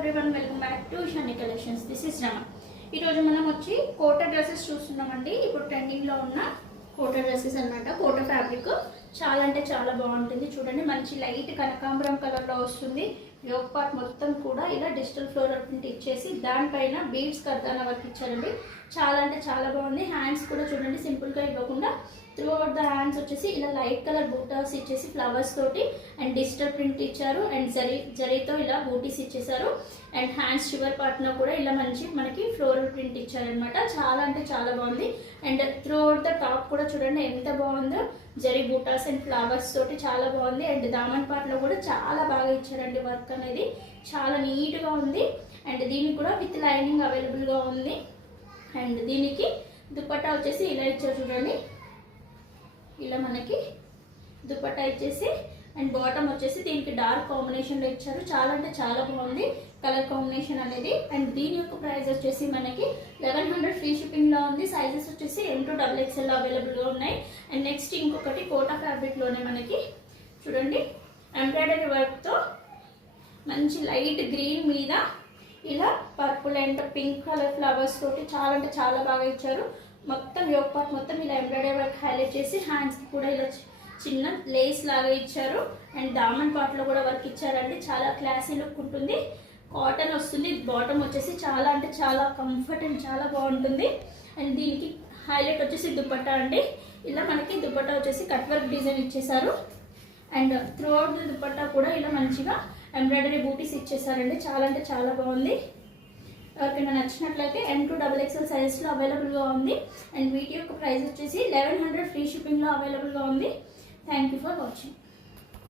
Everyone, welcome back to Shani collections. This is Rama. ఈరోజు మనం వచ్చి కోటా డ్రెస్సెస్ చూస్తున్నామండి. ఇప్పుడు ట్రెండింగ్లో ఉన్న కోటా డ్రెస్సెస్ అనమాట. కోటా ఫ్యాబ్రిక్ చాలా అంటే చాలా బాగుంటుంది. చూడండి, మంచి లైట్ కనకాంబరం కలర్లో వస్తుంది. యోగ్ పార్ట్ మొత్తం కూడా ఇలా డిజిటల్ ఫ్లోరల్ ప్రింట్ ఇచ్చేసి దానిపైన బీడ్స్ కర్దానా వర్క్ ఇచ్చారండి. చాలా అంటే చాలా బాగుంది. హ్యాండ్స్ కూడా చూడండి, సింపుల్గా ఇవ్వకుండా త్రూ అవుట్ ద హ్యాండ్స్ వచ్చేసి ఇలా లైట్ కలర్ బూటాస్ ఇచ్చేసి ఫ్లవర్స్ తోటి అండ్ డిజిటల్ ప్రింట్ ఇచ్చారు. అండ్ జరీతో ఇలా బూటీస్ ఇచ్చేసారు. అండ్ హ్యాండ్స్ చివరి పార్ట్లో కూడా ఇలా మంచి మనకి ఫ్లోరల్ ప్రింట్ ఇచ్చారనమాట. చాలా అంటే చాలా బాగుంది. And through out the top కూడా చూడండి ఎంత బాగుందో, జరీ బూటాస్ అండ్ ఫ్లవర్స్ తోటి చాలా బాగుంది. అండ్ దామన్ పార్ట్లో కూడా చాలా బాగా ఇచ్చారండి. వర్క్ అనేది చాలా నీట్గా ఉంది. అండ్ దీనికి కూడా విత్ లైనింగ్ అవైలబుల్గా ఉంది. అండ్ దీనికి దుపట్టా వచ్చేసి ఇలా ఇచ్చారు చూడండి. ఇలా మనకి దుపట్టా ఇచ్చేసి అండ్ బాటమ్ వచ్చేసి దీనికి డార్క్ కాంబినేషన్లో ఇచ్చారు. చాలా అంటే చాలా బాగుంది కలర్ కాంబినేషన్ అనేది. అండ్ దీని యొక్క ప్రైస్ వచ్చేసి మనకి 1100 ఫ్రీ షిప్పింగ్లో ఉంది. సైజెస్ వచ్చేసి M to XXL అవైలబుల్గా ఉన్నాయి. అండ్ నెక్స్ట్ ఇంకొకటి కోటా ఫ్యాబ్రిక్లోనే మనకి చూడండి ఎంబ్రాయిడరీ వర్క్తో మంచి లైట్ గ్రీన్ మీద ఇలా purple and pink colour flowers తోటి చాలా అంటే చాలా బాగా ఇచ్చారు. మొత్తం యోగ్ పార్ట్ మొత్తం ఇలా ఎంబ్రాయిడరీ వర్క్ హైలైట్ చేసి హ్యాండ్స్కి కూడా ఇలా చిన్న లేస్ లాగా ఇచ్చారు. అండ్ దామన్ పార్ట్లో కూడా వర్క్ ఇచ్చారండి. చాలా క్లాసీ లుక్ ఉంటుంది. కాటన్ వస్తుంది. బాటమ్ వచ్చేసి చాలా అంటే చాలా కంఫర్ట్ అండ్ చాలా బాగుంటుంది. అండ్ దీనికి హైలైట్ వచ్చేసి దుపట్టా అండి. ఇలా మనకి దుపట్టా వచ్చేసి కట్ వర్క్ డిజైన్ ఇచ్చేసారు. And through out the dupatta కూడా ఇలా మంచిగా ఎంబ్రాయిడరీ బూటీస్ ఇచ్చేసారండి. చాలా అంటే చాలా బాగుంది. ఎవరికైనా నచ్చినట్లయితే M to XXL సైజెస్లో అవైలబుల్గా ఉంది. అండ్ వీటి యొక్క ప్రైస్ వచ్చేసి 1100 ఫ్రీ షిప్పింగ్లో అవైలబుల్గా ఉంది. Thank you for watching.